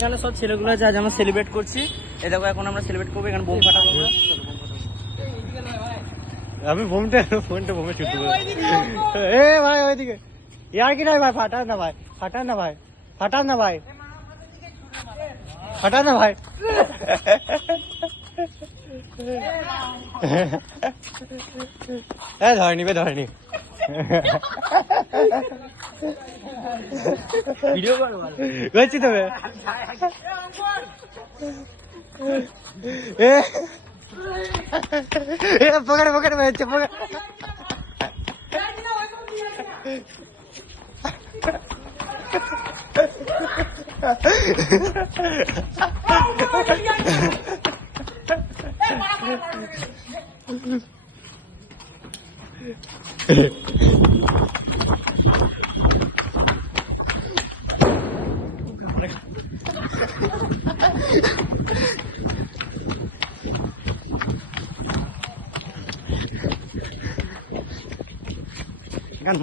এখানে সব ছেলেগুলো আছে, আজ আমরা সেলিব্রেট করছি। এই দেখো এখন আমরা সেলিব্রেট করবো, এখানে বোম ফাটাবো। আমি বোমটা বোমে ছুটতে পারি। এ ভাই ওইদিকে ইয়ার কি নাই ভাই, ফাটান না ভাই, ফাটান না ভাই, ফাটান না ভাই, ফাটান না ভাই। ধরেনি বে, ধরেনি। ভিডিও করো করছি তবে। পকেটে পকেটে হচ্ছে পকেট।